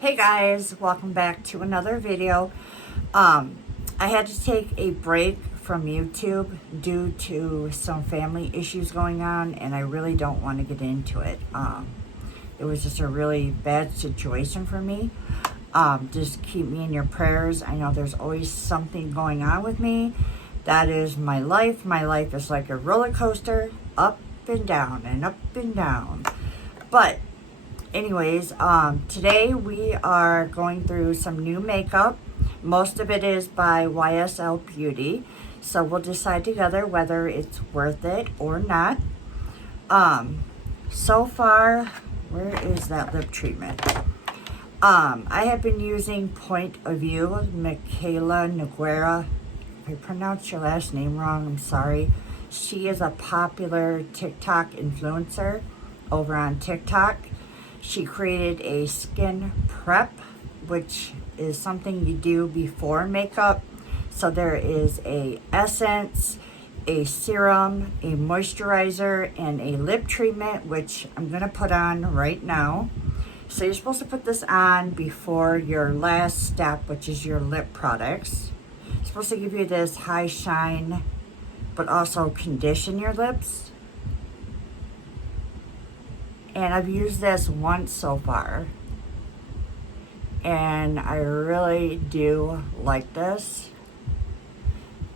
Hey guys, welcome back to another video. I had to take a break from YouTube due to some family issues going on, and I really don't want to get into it. It was just a really bad situation for me. Just keep me in your prayers. I know there's always something going on with me. That is my life. My life is like a roller coaster, up and down and up and down. But anyways, today we are going through some new makeup. Most of it is by YSL Beauty. So we'll decide together whether it's worth it or not. So far, where is that lip treatment? I have been using Point of View, Michaela Noguera. If I pronounce your last name wrong, I'm sorry. She is a popular TikTok influencer over on TikTok. She created a skin prep, which is something you do before makeup. So there is a essence, a serum, a moisturizer, and a lip treatment, which I'm going to put on right now. So you're supposed to put this on before your last step, which is your lip products. It's supposed to give you this high shine, but also condition your lips. And I've used this once so far, and I really do like this,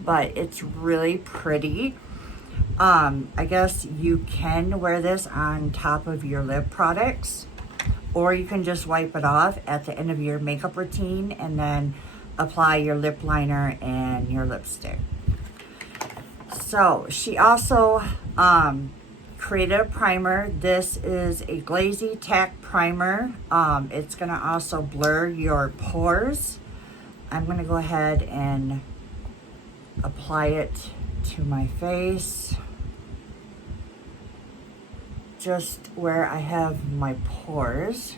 but it's really pretty. I guess you can wear this on top of your lip products, or you can just wipe it off at the end of your makeup routine and then apply your lip liner and your lipstick. So she also created a primer. This is a glazy tack primer. It's gonna also blur your pores. I'm gonna go ahead and apply it to my face, just where I have my pores.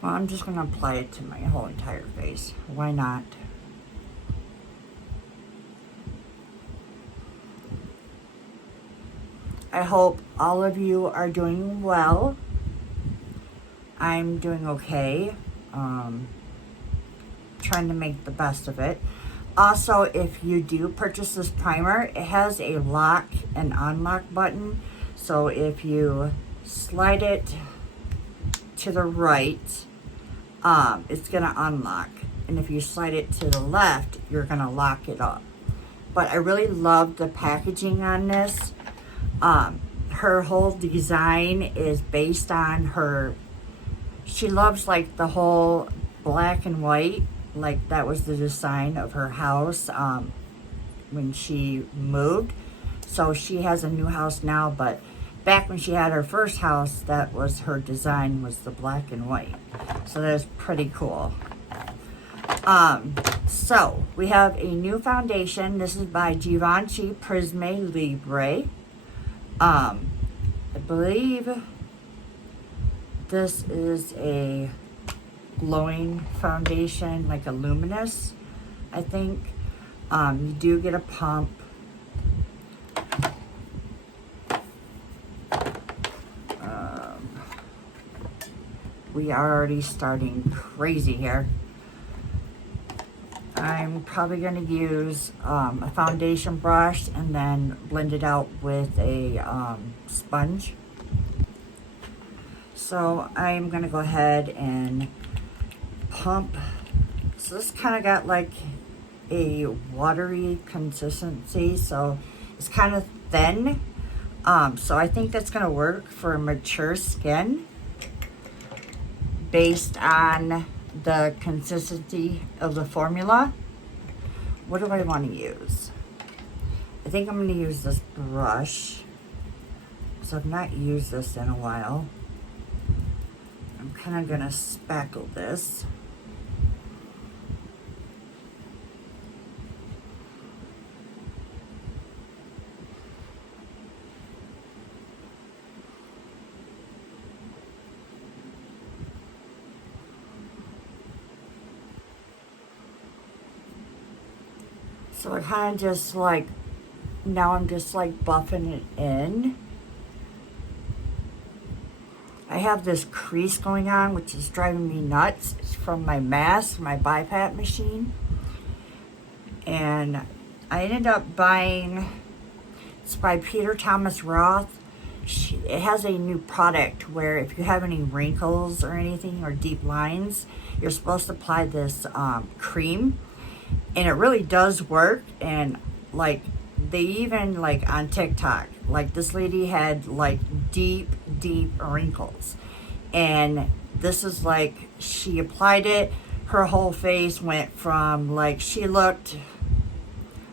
Well, I'm just gonna apply it to my whole entire face. Why not? I hope all of you are doing well. I'm doing okay. Trying to make the best of it. Also, if you do purchase this primer, it has a lock and unlock button. So if you slide it to the right, it's gonna unlock. And if you slide it to the left, you're gonna lock it up. But I really love the packaging on this. Her whole design is based on she loves like the whole black and white. Like that was the design of her house when she moved. So she has a new house now, but back when she had her first house, that was her design, was the black and white. So that's pretty cool. So we have a new foundation. This is by Givenchy Prisme Libre. I believe this is a glowing foundation, like a luminous, I think. You do get a pump. We are already starting crazy here. I'm probably going to use a foundation brush and then blend it out with a sponge. So I'm going to go ahead and pump. So this kind of got like a watery consistency, so it's kind of thin. So I think that's going to work for mature skin based on the consistency of the formula. What do I want to use? I think I'm going to use this brush. So I've not used this in a while. I'm kind of going to spackle this. So I kind of just like, now I'm just like buffing it in. I have this crease going on, which is driving me nuts. It's from my mask, my BiPAP machine. And I ended up buying, it's by Peter Thomas Roth. It has a new product where if you have any wrinkles or anything or deep lines, you're supposed to apply this cream. And it really does work. And like, they even like on TikTok, like this lady had like deep wrinkles. And this is like, she applied it, her whole face went from like, she looked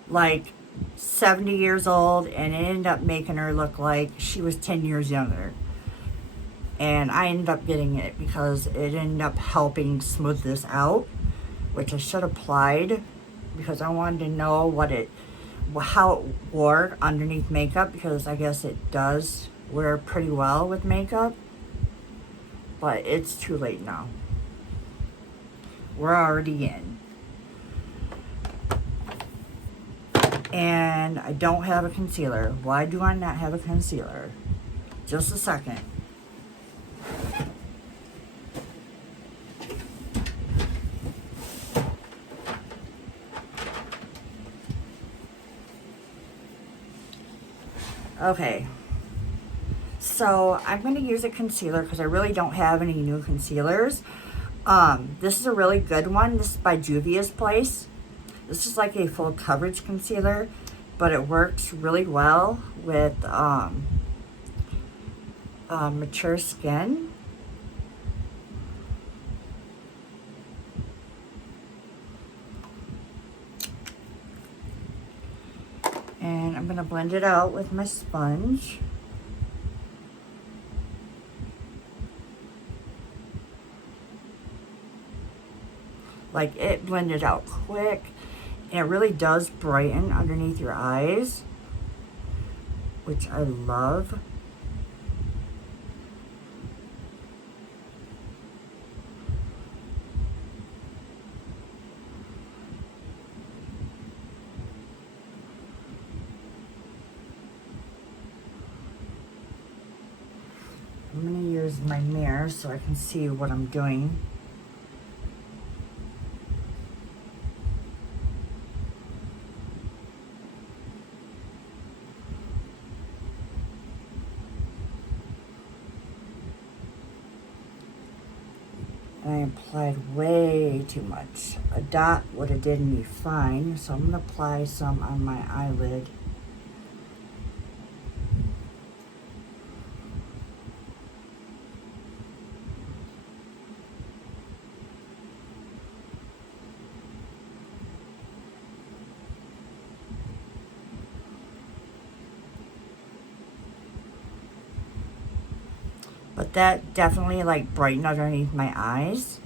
like 70 years old, and it ended up making her look like she was 10 years younger. And I ended up getting it because it ended up helping smooth this out, which I should have applied because I wanted to know how it wore underneath makeup, because I guess it does wear pretty well with makeup. But it's too late now. We're already in. And I don't have a concealer. Why do I not have a concealer? Just a second. Okay. So I'm going to use a concealer because I really don't have any new concealers. This is a really good one. This is by Juvia's Place. This is like a full coverage concealer, but it works really well with mature skin. And I'm going to blend it out with my sponge. Like, it blended out quick. And it really does brighten underneath your eyes, which I love. I'm going to use my mirror so I can see what I'm doing. And I applied way too much. A dot would have did me fine, so I'm going to apply some on my eyelid. But that definitely like brightened underneath my eyes.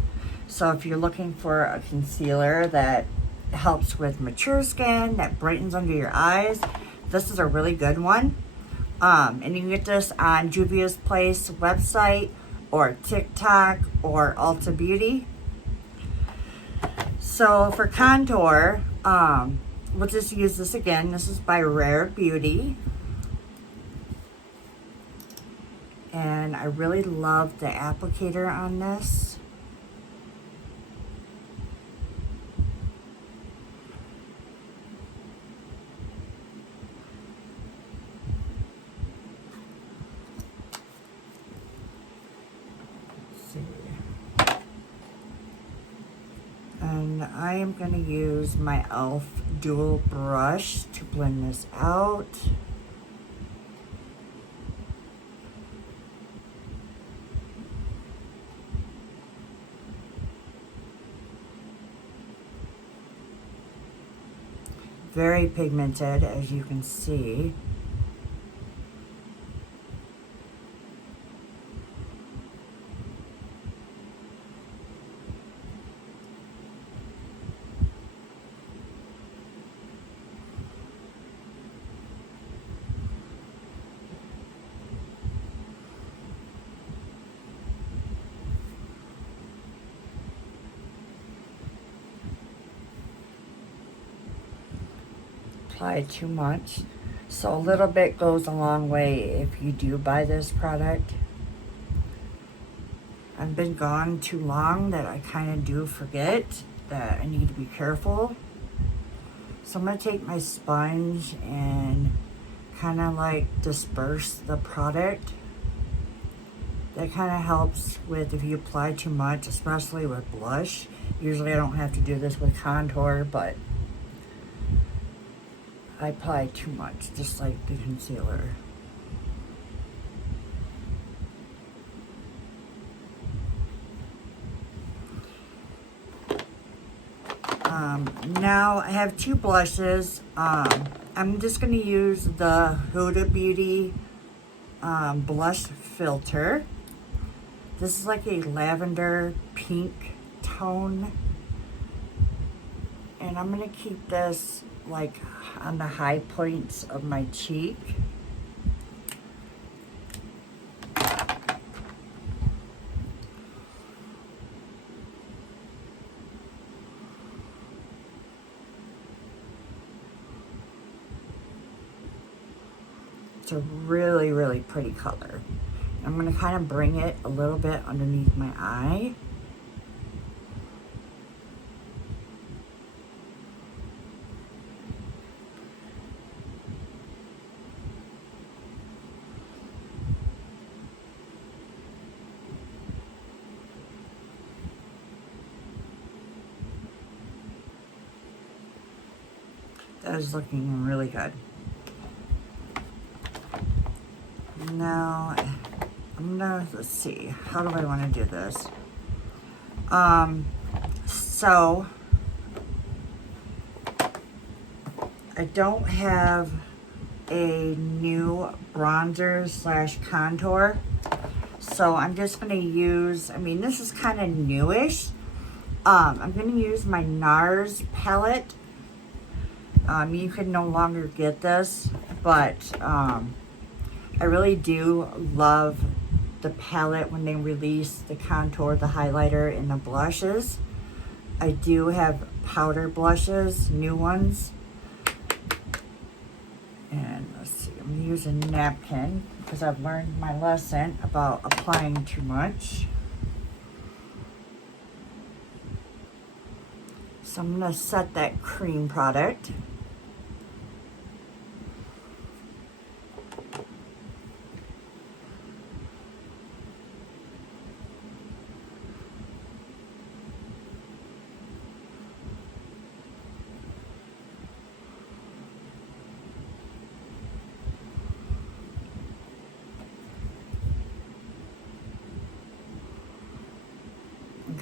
So if you're looking for a concealer that helps with mature skin, that brightens under your eyes, this is a really good one. And you can get this on Juvia's Place website or TikTok or Ulta Beauty. So for contour, we'll just use this again. This is by Rare Beauty. And I really love the applicator on this. Let's see. And I am going to use my e.l.f. dual brush to blend this out. Very pigmented, as you can see. Apply too much. So a little bit goes a long way if you do buy this product. I've been gone too long that I kind of do forget that I need to be careful. So I'm going to take my sponge and kind of like disperse the product. That kind of helps with if you apply too much, especially with blush. Usually I don't have to do this with contour, but I apply too much, just like the concealer. Now I have two blushes. I'm just going to use the Huda Beauty blush filter. This is like a lavender pink tone. And I'm going to keep this like on the high points of my cheek. It's a really, really pretty color. I'm going to kind of bring it a little bit underneath my eye. That is looking really good. Now, let's see, how do I want to do this? So, I don't have a new bronzer slash contour. So I'm just going to use, this is kind of newish. I'm going to use my NARS palette. You can no longer get this, but I really do love the palette when they release the contour, the highlighter, and the blushes. I do have powder blushes, new ones. And let's see, I'm going to use a napkin because I've learned my lesson about applying too much. So I'm going to set that cream product.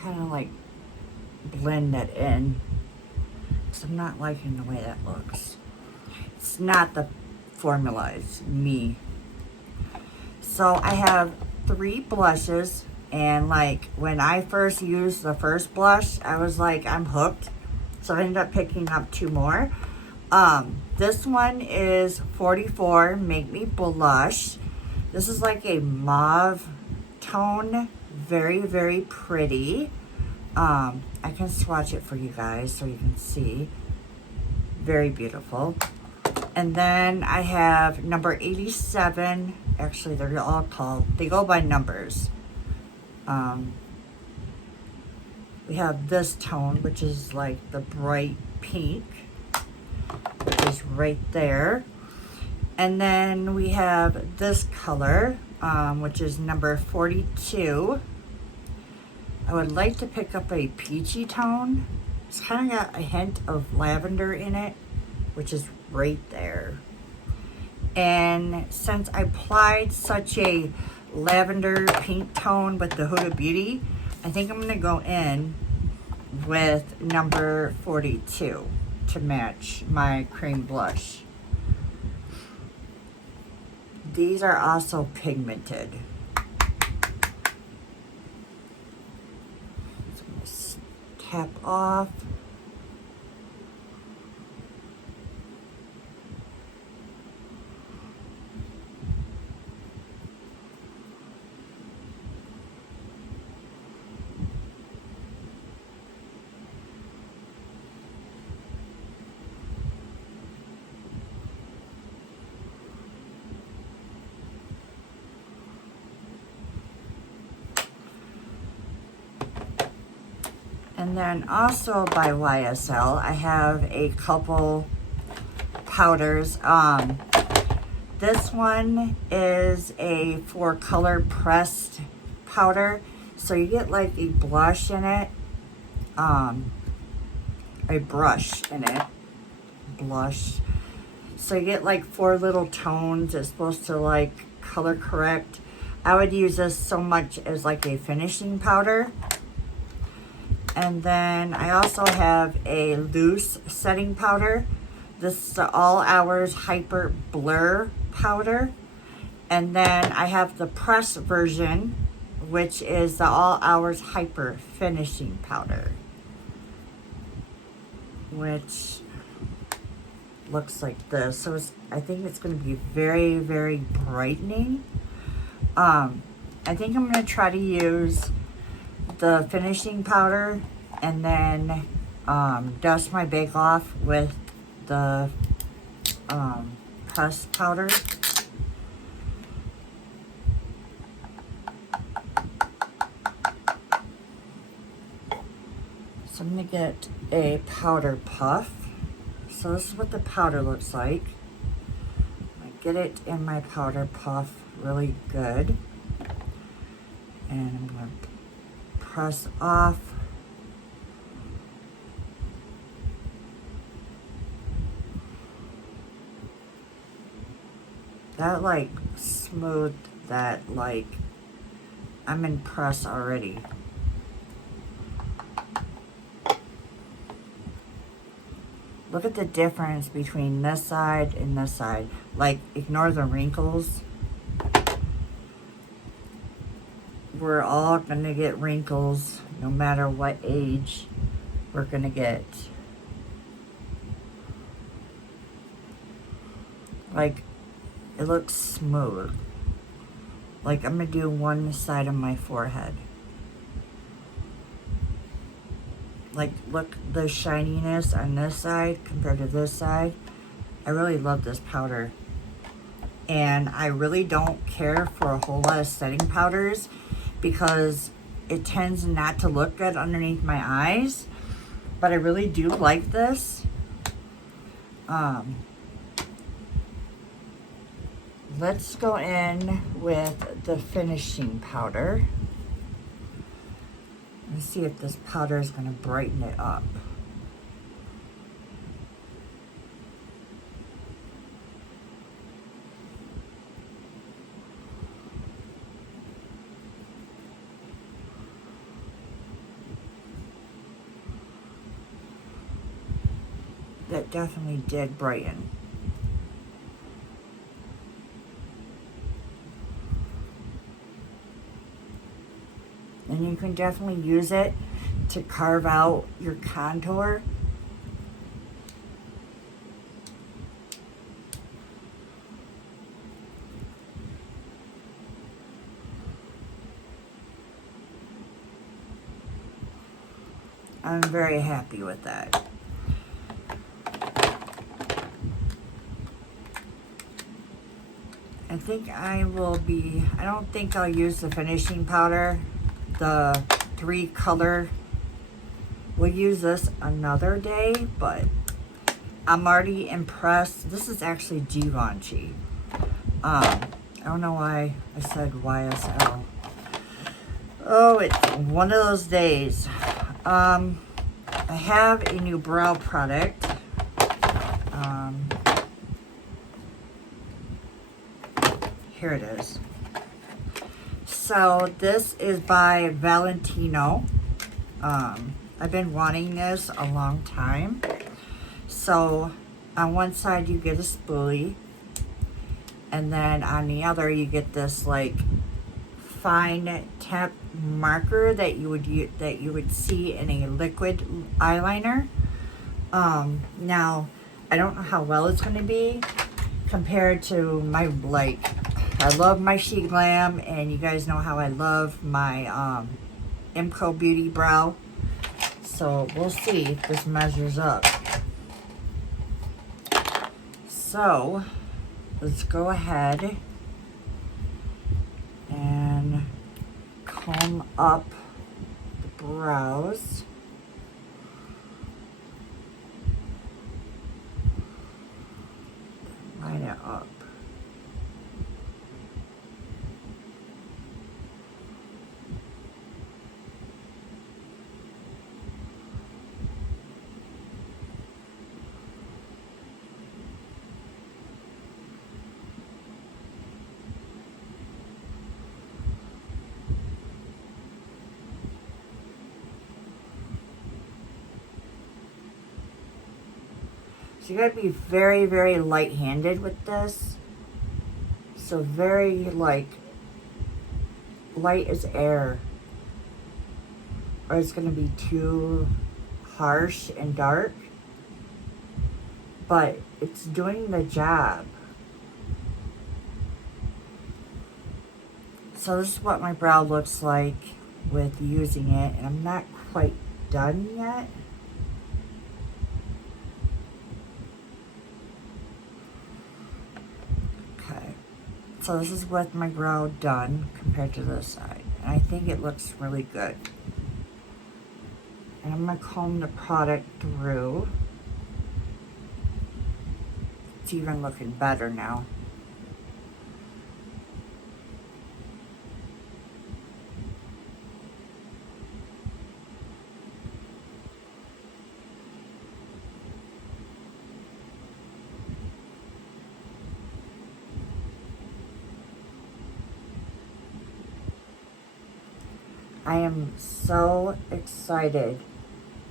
Kind of like blend that in because I'm not liking the way that looks. It's not the formula, it's me. So I have 3 blushes, and like when I first used the first blush, I was like, I'm hooked. So I ended up picking up 2 more. This one is 44 Make Me Blush. This is like a mauve tone. Very, very pretty. I can swatch it for you guys so you can see. Very beautiful. And then I have number 87. Actually, they're all called, they go by numbers. We have this tone, which is like the bright pink, which is right there. And then we have this color, which is number 42. I would like to pick up a peachy tone. It's kind of got a hint of lavender in it, which is right there. And since I applied such a lavender pink tone with the Huda Beauty, I think I'm going to go in with number 42 to match my cream blush. These are also pigmented. So I'm going to tap off. And then also by YSL, I have a couple powders. This one is a 4-color pressed powder. So you get like a blush in it, a brush in it, blush. So you get like 4 little tones. It's supposed to like color correct. I would use this so much as like a finishing powder. And then I also have a loose setting powder. This is the All Hours Hyper Blur powder. And then I have the press version, which is the All Hours Hyper Finishing powder, which looks like this. So I think it's going to be very, very brightening. I think I'm going to try to use the finishing powder and then dust my bake off with the pressed powder. So I'm going to get a powder puff. So this is what the powder looks like. I get it in my powder puff really good. And I'm going to press off. That like smoothed that, like I'm impressed already. Look at the difference between this side and this side. Like, ignore the wrinkles. We're all gonna get wrinkles no matter what age we're gonna get. Like, it looks smooth. Like, I'm gonna do one side of my forehead. Like, look, the shininess on this side compared to this side. I really love this powder. And I really don't care for a whole lot of setting powders because it tends not to look good underneath my eyes. But I really do like this. Let's go in with the finishing powder. Let's see if this powder is going to brighten it up. That definitely did brighten. And you can definitely use it to carve out your contour. I'm very happy with that. I think I don't think I'll use the finishing powder. The 3-color. We'll use this another day, but I'm already impressed. This is actually Givenchy. I don't know why I said YSL. Oh, it's one of those days. I have a new brow product. Here it is. So this is by Valentino. I've been wanting this a long time. So on one side you get a spoolie, and then on the other you get this like fine tip marker that you would see in a liquid eyeliner. Now I don't know how well it's going to be compared to my I love my She Glam, and you guys know how I love my Imco Beauty Brow. So we'll see if this measures up. So let's go ahead and comb up the brows. it up. So you gotta be very, very light-handed with this. So very, like, light as air. Or it's gonna be too harsh and dark. But it's doing the job. So this is what my brow looks like with using it. And I'm not quite done yet. So this is with my brow done compared to this side. And I think it looks really good. And I'm going to comb the product through. It's even looking better now. I am so excited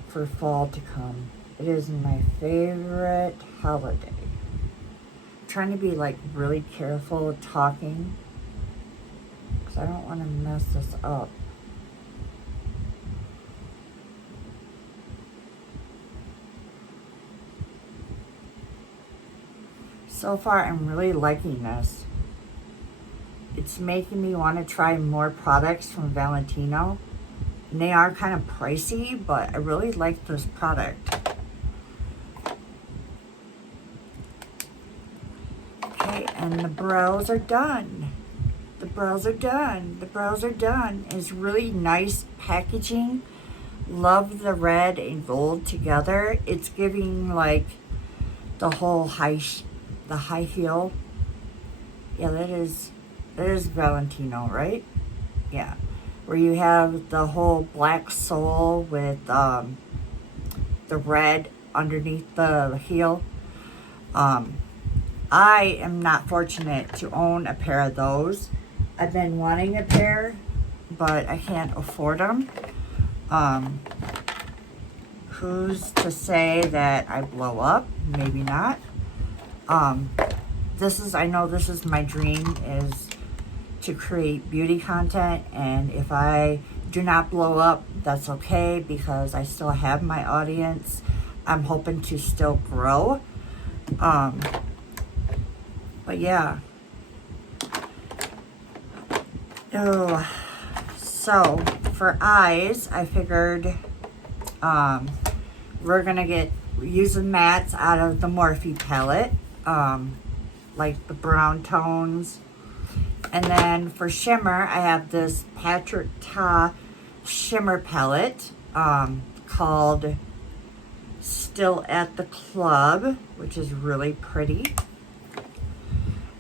for fall to come. It is my favorite holiday. I'm trying to be like really careful talking because I don't want to mess this up. So far, I'm really liking this. It's making me want to try more products from Valentino. And they are kind of pricey, but I really like this product. Okay, and the brows are done. The brows are done. The brows are done. It's really nice packaging. Love the red and gold together. It's giving like the whole high heel. Yeah, that is Valentino, right? Yeah. Where you have the whole black sole with the red underneath the heel. I am not fortunate to own a pair of those. I've been wanting a pair, but I can't afford them. Who's to say that I blow up? Maybe not. I know this is my dream, is to create beauty content, and if I do not blow up, that's okay because I still have my audience. I'm hoping to still grow. But yeah. Oh, so for eyes, I figured we're gonna use the mattes out of the Morphe palette, like the brown tones. And then for shimmer, I have this Patrick Ta shimmer palette called Still at the Club, which is really pretty.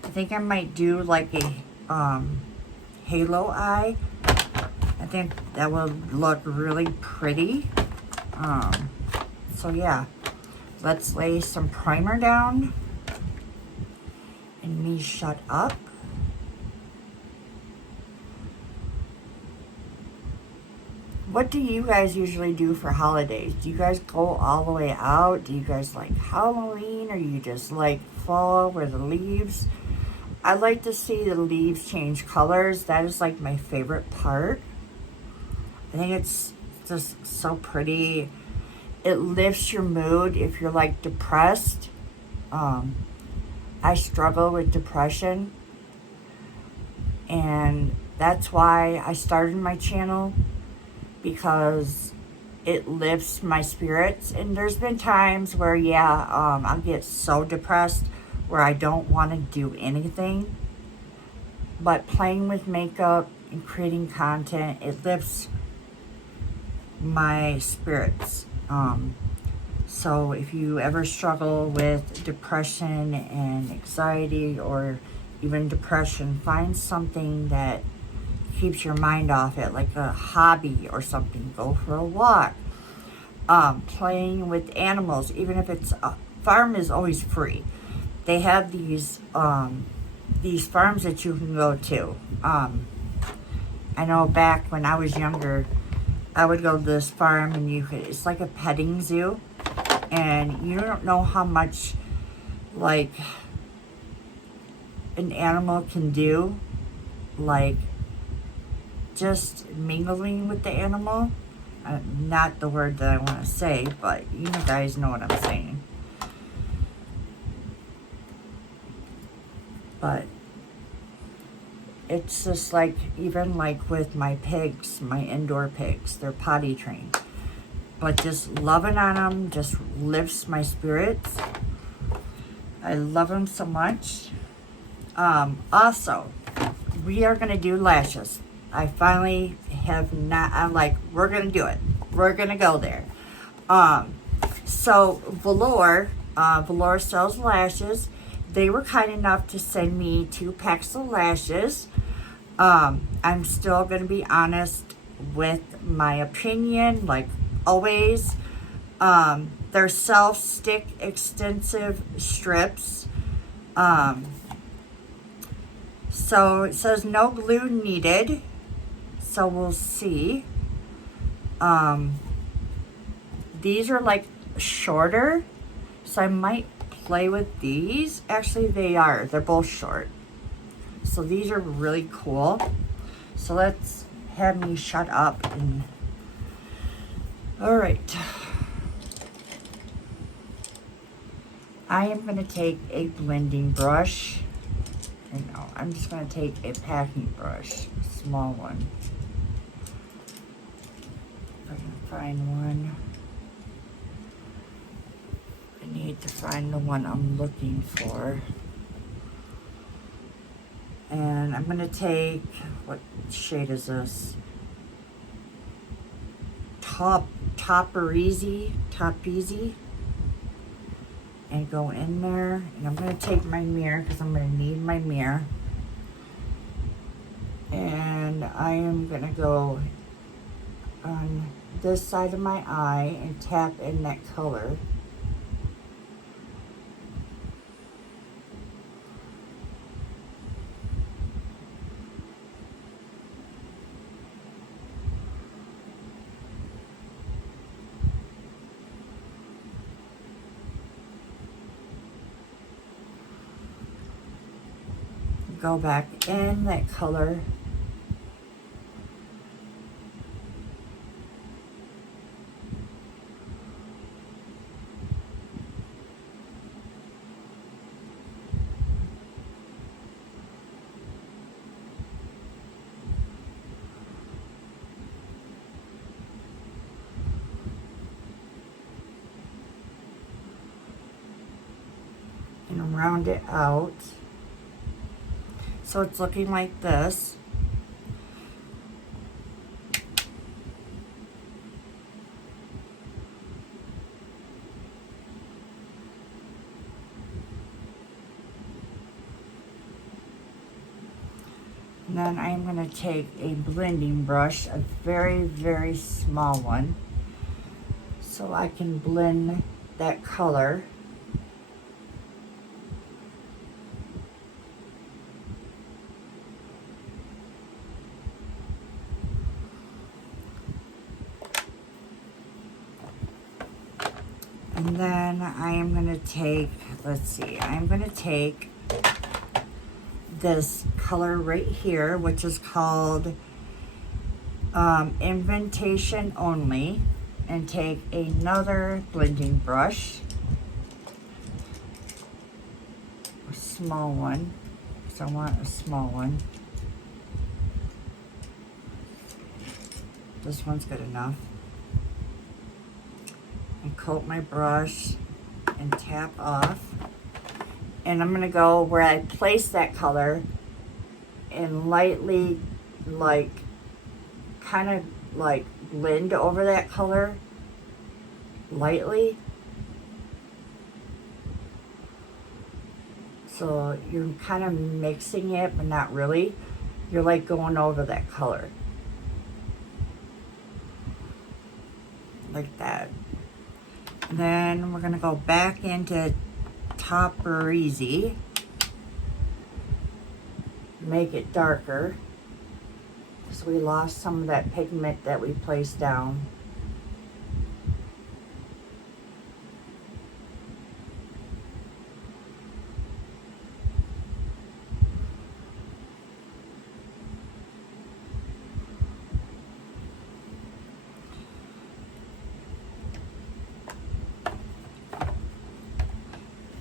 I think I might do like a halo eye. I think that will look really pretty. So yeah, let's lay some primer down and me shut up. What do you guys usually do for holidays? Do you guys go all the way out? Do you guys like Halloween, or you just like fall where the leaves? I like to see the leaves change colors. That is like my favorite part. I think it's just so pretty. It lifts your mood if you're like depressed. I struggle with depression, and that's why I started my channel, because it lifts my spirits. And there's been times where I'll get so depressed where I don't want to do anything, but playing with makeup and creating content, it lifts my spirits. So if you ever struggle with depression and anxiety, or even depression, find something that keeps your mind off it, like a hobby or something. Go for a walk. Playing with animals, even if it's farm is always free. They have these farms that you can go to. I know back when I was younger, I would go to this farm and it's like a petting zoo, and you don't know how much like an animal can do, like just mingling with the animal. Not the word that I want to say, but you guys know what I'm saying. But it's just like, even like with my pigs, my indoor pigs, they're potty trained. But just loving on them just lifts my spirits. I love them so much. Also, we are going to do lashes. I finally have not, I'm like, we're going to do it. We're going to go there. So Velour sells lashes. They were kind enough to send me 2 packs of lashes. I'm still going to be honest with my opinion, like always. They're self-stick extensive strips. So it says no glue needed. So we'll see. These are like shorter, so I might play with these. Actually, they're both short. So these are really cool. So let's have me shut up and, all right. I am going to take a blending brush. No, I'm just going to take a packing brush, a small one. If I can find one. I need to find the one I'm looking for. And I'm going to take, what shade is this? Top Easy. And go in there. And I'm going to take my mirror, because I'm going to need my mirror. And I am going to go on this side of my eye and tap in that color. Go back in that color. And round it out. So it's looking like this. And then I'm going to take a blending brush, a very, very small one, so I can blend that color. And then I am going to take, I'm going to take this color right here, which is called Invitation Only, and take another blending brush, a small one, because I want a small one. This one's good enough. And coat my brush and tap off. And I'm going to go where I place that color and lightly, like, kind of like blend over that color lightly. So you're kind of mixing it, but not really. You're like going over that color. Like that. And then we're gonna go back into Topper Easy. Make it darker. So we lost some of that pigment that we placed down.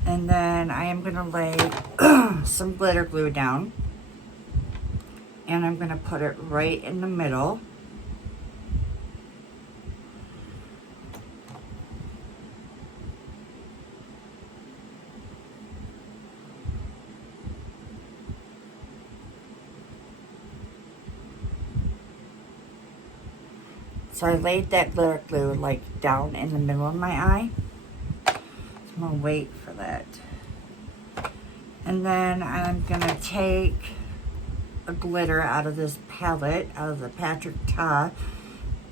And then I am gonna lay some glitter glue down. And I'm gonna put it right in the middle. So I laid that glitter glue like down in the middle of my eye. So I'm gonna wait for that. And then I'm gonna take a glitter out of this palette, out of the Patrick Ta.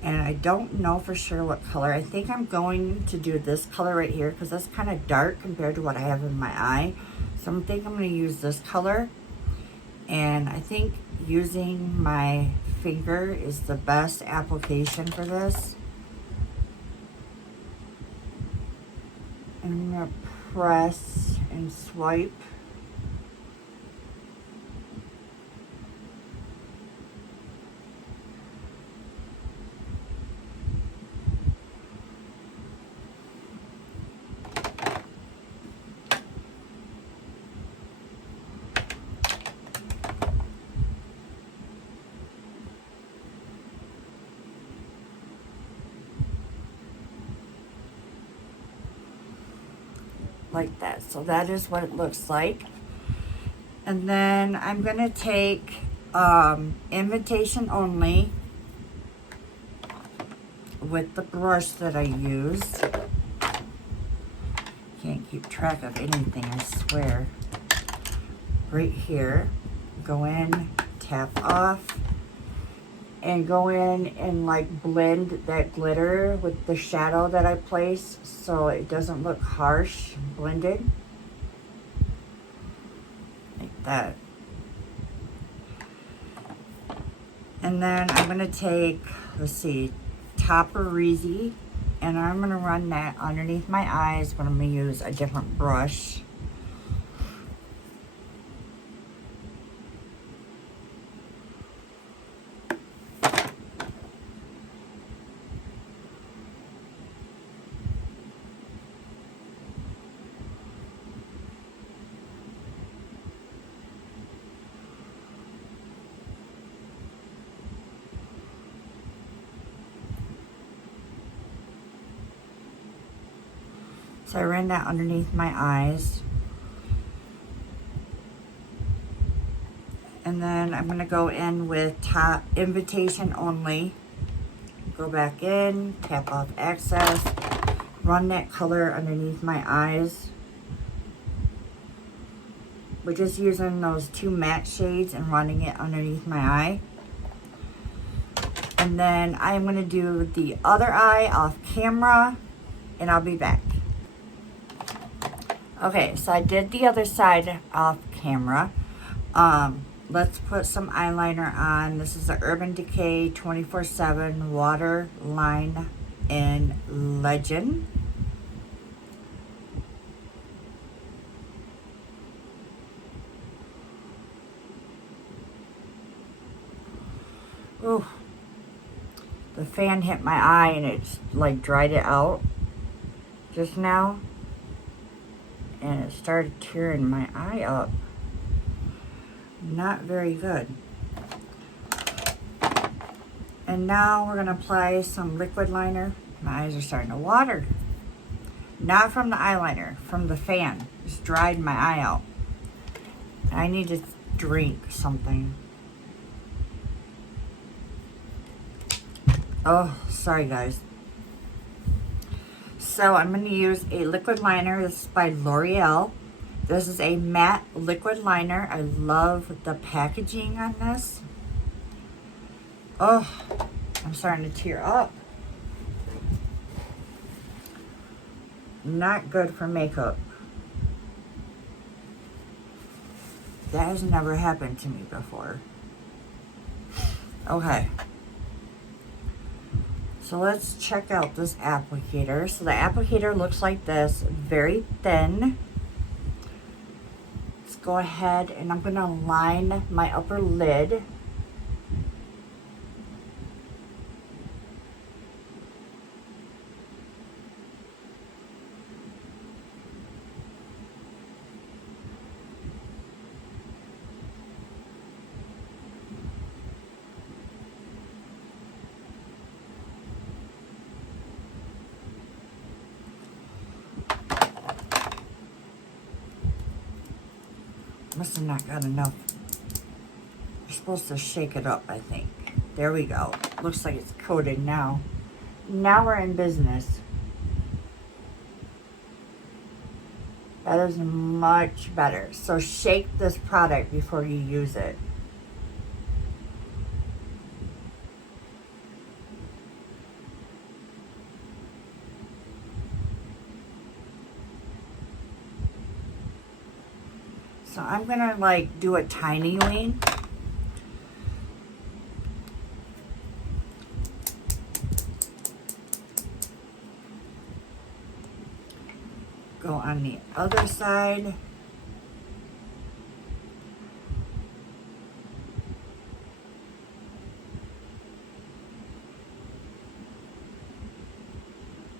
And I don't know for sure what color. I think I'm going to do this color right here because that's kind of dark compared to what I have in my eye. So I think I'm gonna use this color. And I think using my finger is the best application for this. And I'm gonna press and swipe. Like that. So that is what it looks like. And then I'm gonna take Invitation Only with the brush that I used. Can't keep track of anything, I swear. Right here. Go in, tap off, and go in and like blend that glitter with the shadow that I placed so it doesn't look harsh, blended. Like that. And then I'm gonna take, let's see, Topper Easy, and I'm gonna run that underneath my eyes, but I'm gonna use a different brush. So I ran that underneath my eyes. And then I'm gonna go in with Invitation Only. Go back in, tap off excess, run that color underneath my eyes. We're just using those two matte shades and running it underneath my eye. And then I'm gonna do the other eye off camera, and I'll be back. Okay, so I did the other side off camera. Let's put some eyeliner on. This is the Urban Decay 24/7 Waterline in Legend. Ooh, the fan hit my eye and it's like dried it out just now. And it started tearing my eye up. Not very good. And now we're gonna apply some liquid liner. My eyes are starting to water. Not from the eyeliner, from the fan. It's dried my eye out. I need to drink something. Oh, sorry guys. So I'm going to use a liquid liner. This is by L'Oreal. This is a matte liquid liner. I love the packaging on this. Oh, I'm starting to tear up. Not good for makeup. That has never happened to me before. Okay. So let's check out this applicator. So the applicator looks like this, very thin. Let's go ahead and I'm gonna line my upper lid. Must have not got enough. You're supposed to shake it up, I think. There we go. Looks like it's coated now. Now we're in business. That is much better. So shake this product before you use it. So I'm gonna like do a tiny wing. Go on the other side.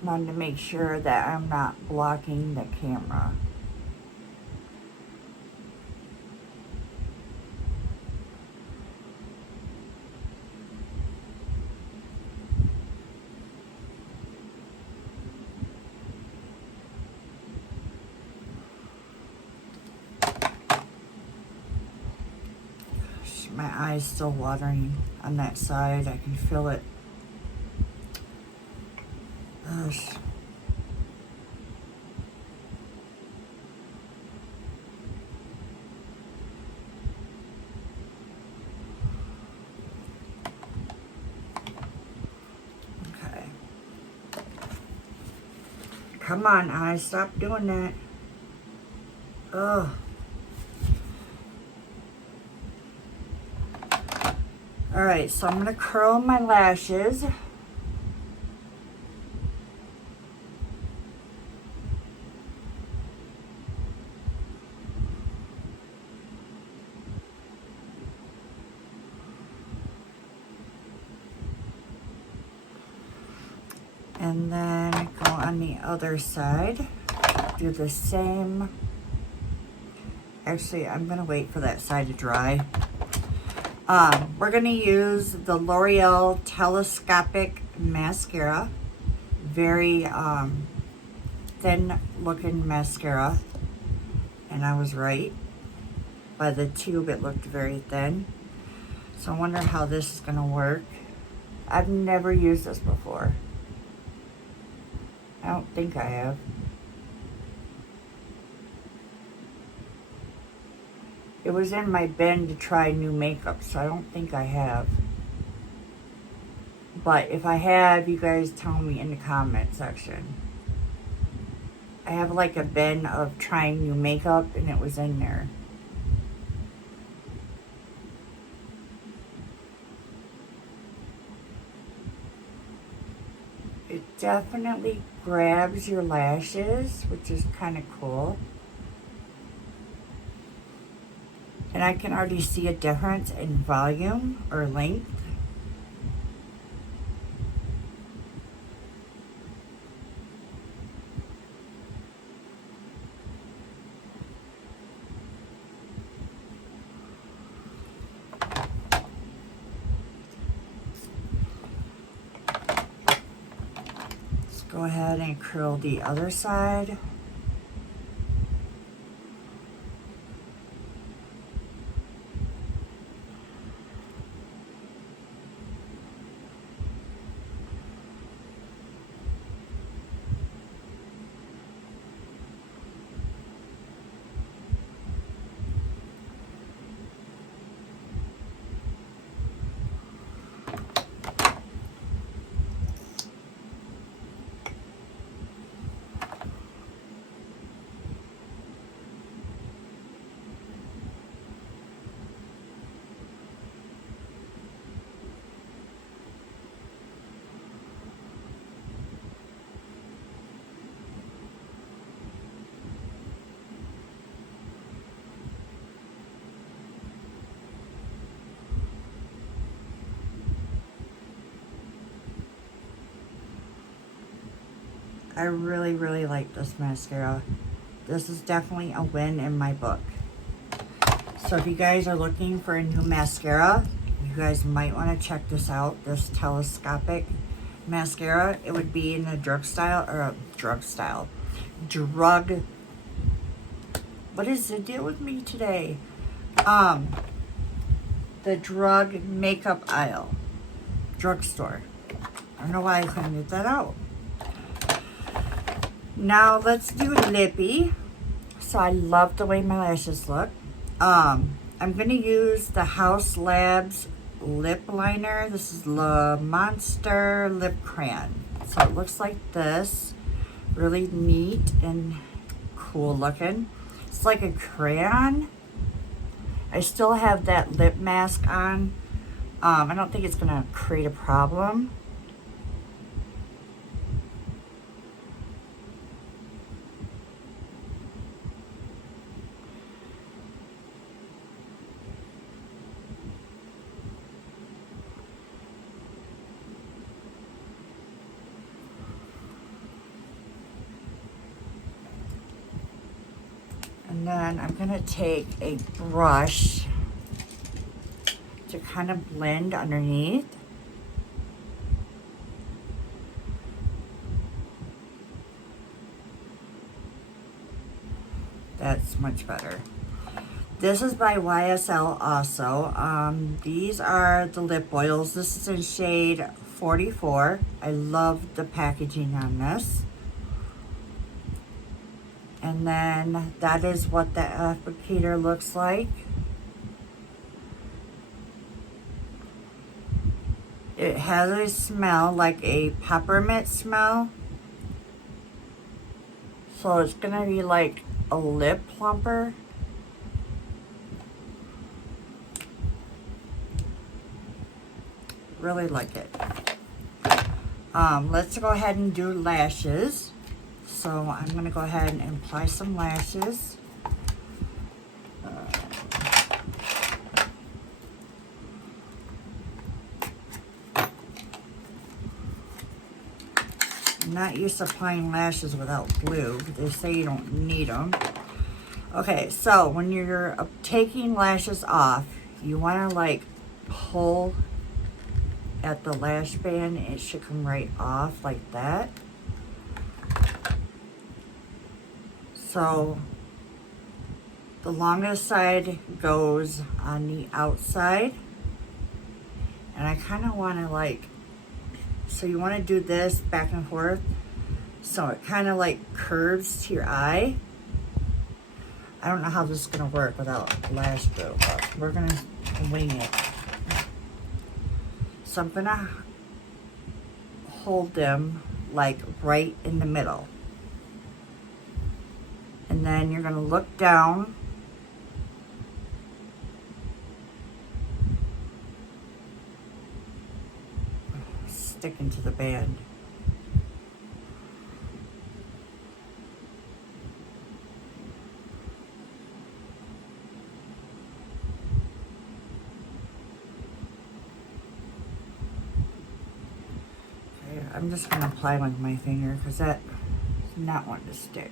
Wanted to make sure that I'm not blocking the camera. My eye's still watering on that side. I can feel it. Gosh. Okay. Come on, eyes, stop doing that. Ugh. All right, so I'm gonna curl my lashes. And then go on the other side. Do the same. Actually, I'm gonna wait for that side to dry. We're gonna use the L'Oreal Telescopic Mascara. Very thin looking mascara. And I was right. By the tube, it looked very thin. So I wonder how this is gonna work. I've never used this before. I don't think I have. It was in my bin to try new makeup, so I don't think I have. But if I have, you guys tell me in the comment section. I have like a bin of trying new makeup, and it was in there. It definitely grabs your lashes, which is kind of cool. And I can already see a difference in volume or length. Let's go ahead and curl the other side. I really, really like this mascara. This is definitely a win in my book. So if you guys are looking for a new mascara, you guys might want to check this out, this telescopic mascara. It would be in a drug style, or a drug style. Drug. What is the deal with me today? The drug makeup aisle. Drugstore. I don't know why I couldn't get that out. Now let's do lippy. So I love the way my lashes look. I'm going to use the House Labs lip liner. This is the Monster Lip Crayon. So it looks like this. Really neat and cool looking. It's like a crayon. I still have that lip mask on. I don't think it's going to create a problem. And then I'm going to take a brush to kind of blend underneath. That's much better. This is by YSL also. These are the lip oils. This is in shade 44. I love the packaging on this. And then that is what the applicator looks like. It has a smell like a peppermint smell. So it's gonna be like a lip plumper. Really like it. Let's go ahead and do lashes. So I'm going to go ahead and apply some lashes. I'm not used to applying lashes without glue. They say you don't need them. Okay, so when you're taking lashes off, you want to like pull at the lash band. It should come right off like that. So the longest side goes on the outside. And I kind of want to like, so you want to do this back and forth. So it kind of like curves to your eye. I don't know how this is going to work without lash glue, but we're going to wing it. So I'm going to hold them like right in the middle. And then you're going to look down. Stick into the band. Okay, I'm just going to apply with my finger because that's not wanting to stick.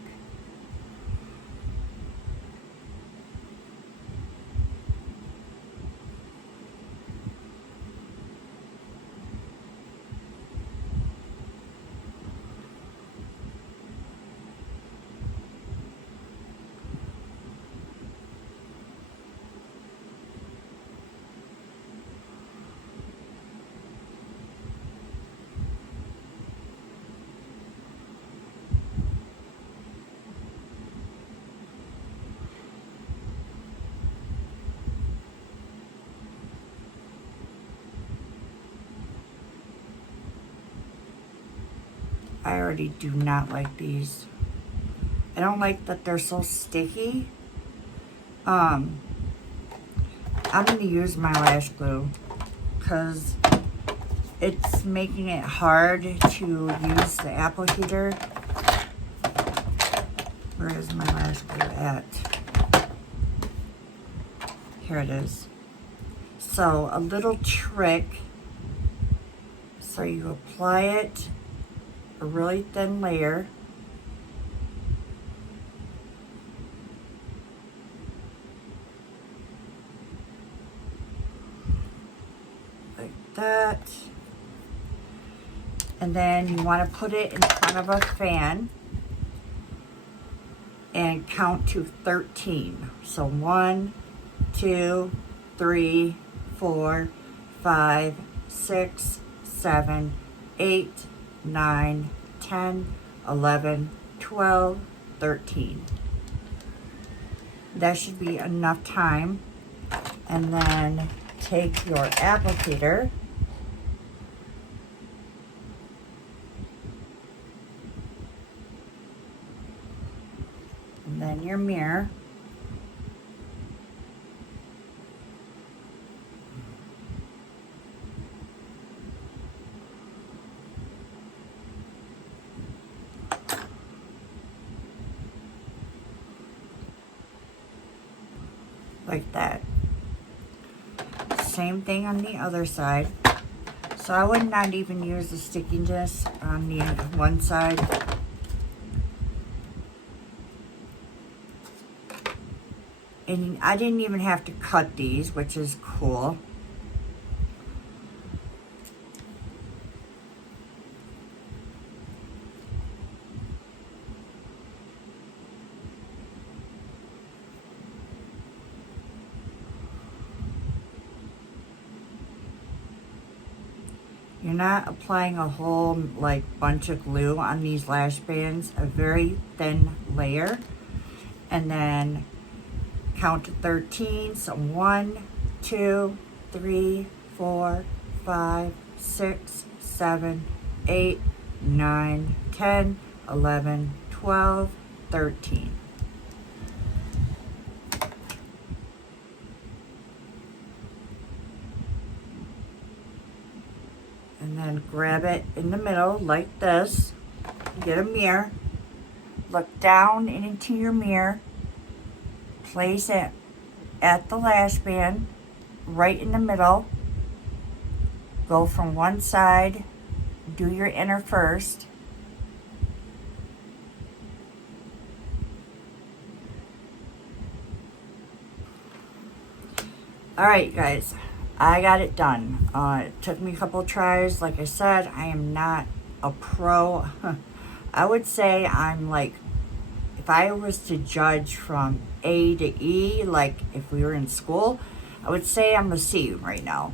I already do not like these. I don't like that they're so sticky. I'm going to use my lash glue because it's making it hard to use the apple heater. Where is my lash glue at? Here it is. So a little trick. So you apply it a really thin layer. Like that. And then you want to put it in front of a fan and count to 13. So 1, 2, 3, 4, 5, 6, 7, 8, 9, 10, 11, 12, 13. That should be enough time. And then take your applicator and then your mirror. Like that. Same thing on the other side. So I would not even use the stickiness on the one side. And I didn't even have to cut these, which is cool. You're not applying a whole like bunch of glue on these lash bands, a very thin layer. And then count to 13. So 1, 2, 3, 4, 5, 6, 7, 8, 9, 10, 11, 12, 13. And then grab it in the middle like this. Get a mirror. Look down into your mirror. Place it at the lash band, right in the middle. Go from one side. Do your inner first. Alright guys, I got it done. It took me a couple of tries. Like I said, I am not a pro. I would say I'm like, if I was to judge from A to E, like if we were in school, I would say I'm a C right now.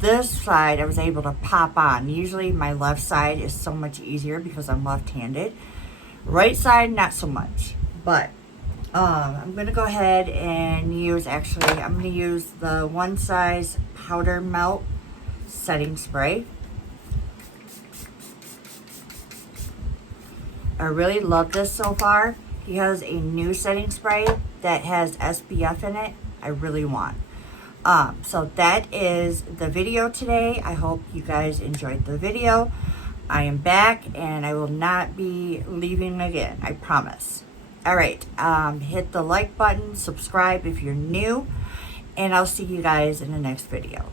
This side I was able to pop on. Usually my left side is so much easier because I'm left-handed. Right side, not so much. But I'm going to go ahead and use, actually, I'm going to use the One Size Powder Melt Setting Spray. I really love this so far. He has a new setting spray that has SPF in it. I really want. So that is the video today. I hope you guys enjoyed the video. I am back and I will not be leaving again. I promise. Alright, hit the like button, subscribe if you're new, and I'll see you guys in the next video.